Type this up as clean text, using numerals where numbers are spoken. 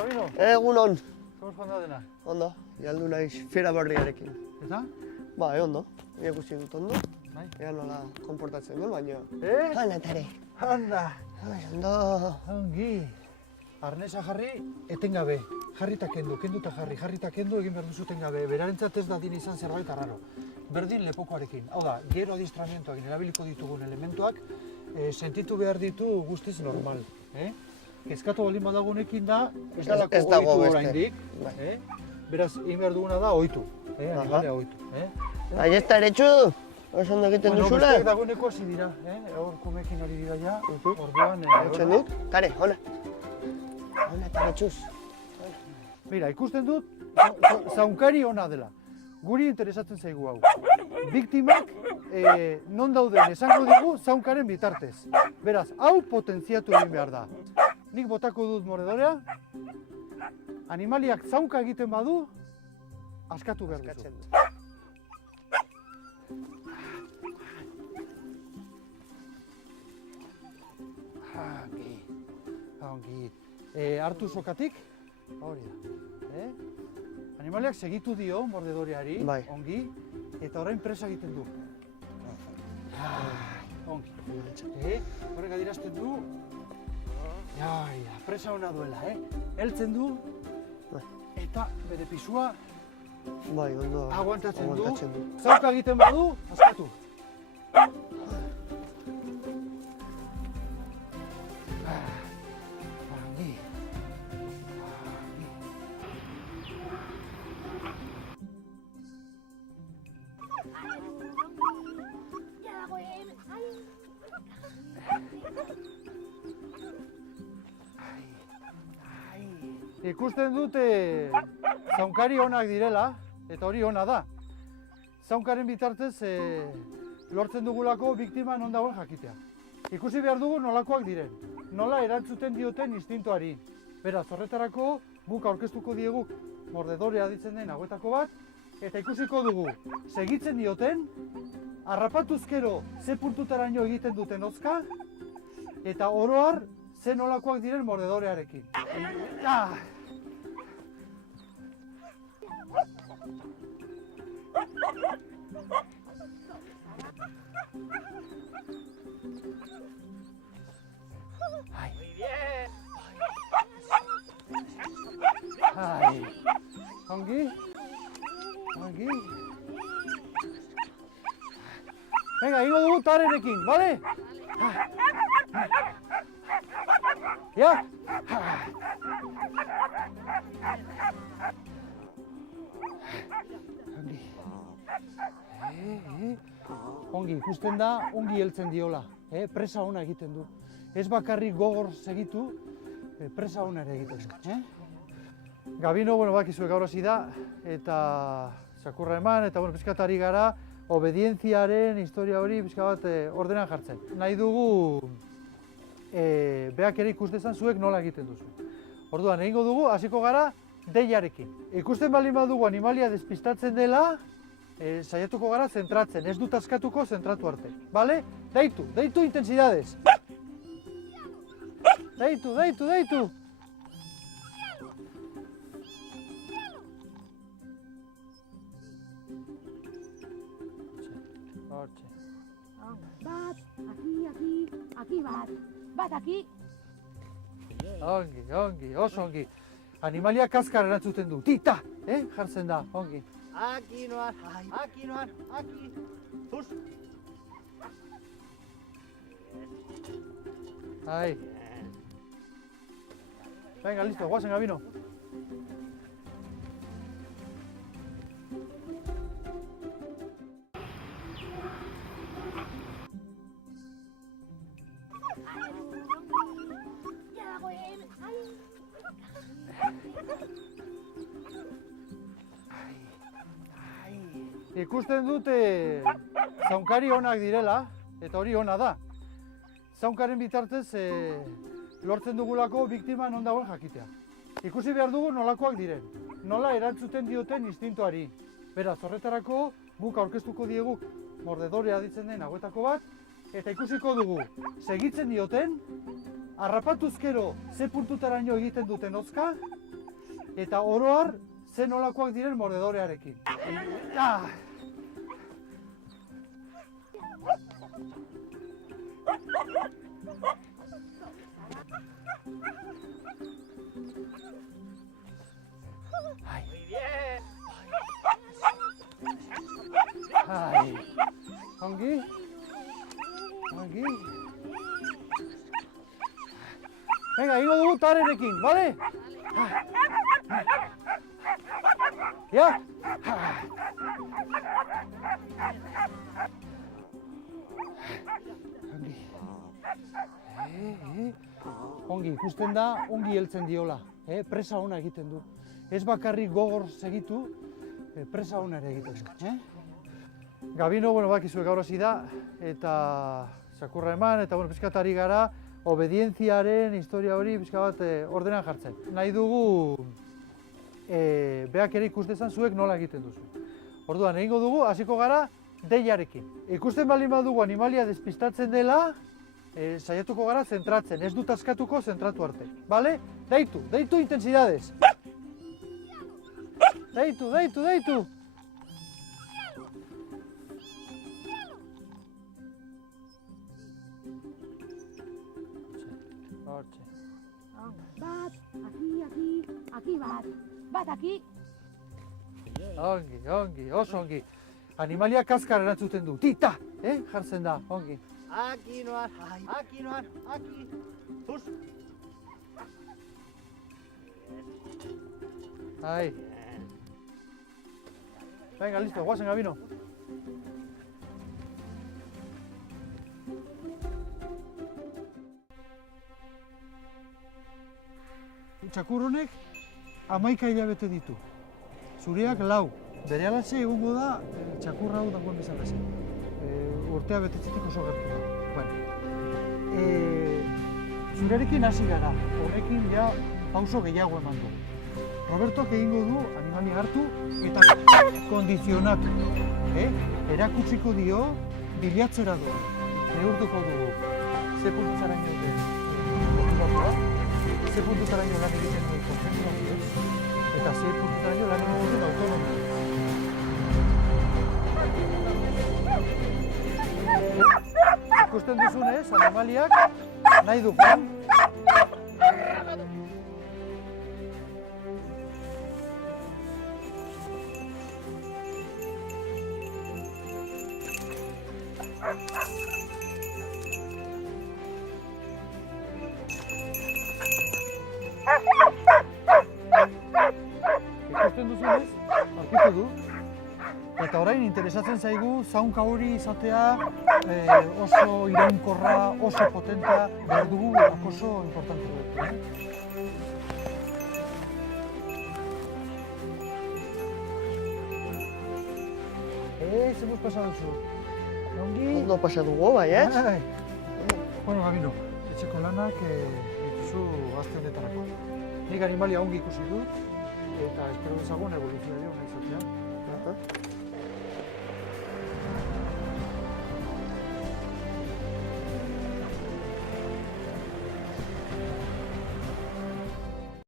Gabino? Egunon. Zomos joan da dena? Ondo, jaldu naiz fera berriarekin. Eta? Ba, ondo. Ikusi dut ondo. Bai. Ea nola konportatzen duen, baina... Hala tare. Anda! Ondo. Ongi. Arnesa jarri, etengabe. Jarri eta kendu, kendu eta jarri eta kendu egin behar duzu etengabe. Berarentzat ez dadin izan zerbait arraro. Berdin lepokoarekin. Hau da, gero adistramentoak erabiliko ditugun elementuak, sentitu behar ditu guztiz normal. Kezkatu baldin badagunekin da, ez dalako ohitu oraindik. Beraz, egin behar duguna da ohitu. Animalea ohitu. Aiesta eretxu, oso ondo egiten duzula. Besteak dagoeneko hasi dira. Hor kumekin hori dira ja. Orduan... Hortzen dut? Tare, hona. Hona, tare txuz. Mira, ikusten dut, zaunkari ona dela. Guri interesatzen zaigu hau. Biktimak non dauden esango digu zaunkaren bitartez. Beraz, hau potentziatu egin behar da. Nik botako dut mordedorea, animaliak zaunka egiten badu, askatu behar duzu. Ongi. Hartu sokatik, hori da. Animaliak segitu dio mordedoreari, ongi, eta orain presa egiten du. Ongi. Horrek adierazten du, presa ona duela, heltzen du, eta bere pisua aguantatzen du. Zauka egiten badu, askatu. Ikusten dute zaunkari onak direla, eta hori ona da. Zaunkaren bitartez lortzen dugulako biktima non dagoen jakitea. Ikusi behar dugu nolakoak diren, nola erantzuten dioten instintoari. Beraz, horretarako guk aurkeztuko diegu mordedorea ditzen den hauetako bat, eta ikusiko dugu segitzen dioten, harrapatuzkero ze puntutaraino egiten duten hozka, eta oro har ze nolakoak diren mordedorearekin. Ongi? Ongi? Venga, egingo dugu tarerekin, bale? Ja? Ongi, ikusten da, ongi heltzen diola. Presa ona egiten du. Ez bakarrik gogor segitu, presa ona ere egiten du. Gabino, bakizu gaur hasi da, eta txakurra eman, eta pizkatari gara, obedientziaren historia hori pizka bat ordenan jartzen. Nahi dugu beak ere ikus dezan zuek nola egiten duzu. Orduan, egingo dugu, hasiko gara deiarekin. Ikusten baldin badugu animalia despistatzen dela, saiatuko gara zentratzen, ez dut askatuko zentratu arte. Bale? Deitu intensidades. Deitu. Hortxe. Bat, aquí bat. Bat, aquí. Ongi, oso ongi. Animalia kaskar erantzuten du. Tita, jartzen da, ongi. Aki noan, aki. Zuz. Ahí. Venga, listo, guazen, Gabino. Ikusten dute zaunkari onak direla, eta hori ona da. Zaunkaren bitartez lortzen dugulako biktima non dagoen jakitea. Ikusi behar dugu nolakoak diren, nola erantzuten dioten instintoari. Beraz, horretarako guk aurkeztuko diegu mordedorea ditzen den hauetako bat, eta ikusiko dugu segitzen dioten, harrapatuzkero ze puntutaraino egiten duten hozka, eta oroar zen nolakoak diren mordedorearekin. Ah! Ai. Ongi? Ongi? Venga, ingo dugu tarenekin, bale? Ja? Ongi. Ongi, ikusten da, ongi heltzen diola. Presa ona egiten du. Ez bakarrik gogor segitu, presa ona ere egiten du. Gabino, bakizuek gaur hasi da, eta txakurra eman, eta pixkat ari gara, obedientziaren historia hori pixka bat ordenan jartzen. Nahi dugu, beak ere ikus dezan zuek nola egiten duzu. Orduan, egingo dugu, hasiko gara, deiarekin. Ikusten baldin badugu animalia despistatzen dela, saiatuko gara zentratzen, ez dut askatuko zentratu arte. Bale? Deitu intensidades. Deitu. Hortxe. Bat, aquí bat. Bat aquí. Ongi, oso ongi. Animalia kaskar erantzuten du. Tita, jartzen da, ongi. Aquí noan, aquí. Pus. Ahí. Venga, listo, guazen, Gabino. Txakur honek 11 hilabete ditu. Zureak 4. Berehalase egongo da txakur hau dagoen bezalaxe. Urtea betetzetik oso gertu da. Bueno. Zurearekin hasi gara. Horrekin ja pauso gehiago eman du. Robertok egingo du animali hartu eta kondizionatu. Erakutsiko dio bilatzera doa. Neurtuko dugu. Ze puntutaraino den. Ze puntutaraino lan egiten duen konzentrazioz, eta ze puntutaraino lan egiten duen autonomioz. Ikusten duzunez, animaliak nahi du joan. Ikusten duzunez, aurkitu du. Eta orain interesatzen zaigu zaunka hori izatea oso iraunkorra, oso potentea, behar dugu oso importante dut. Ze hemos pasado zu? Ongi? Ondo pasa dugu, bai, ez? Bueno, Gabino, etxeko lanak dituzu aste honetarako. Nik animalia ongi ikusi dut, eta espero dezagun evoluzioa ona izatea.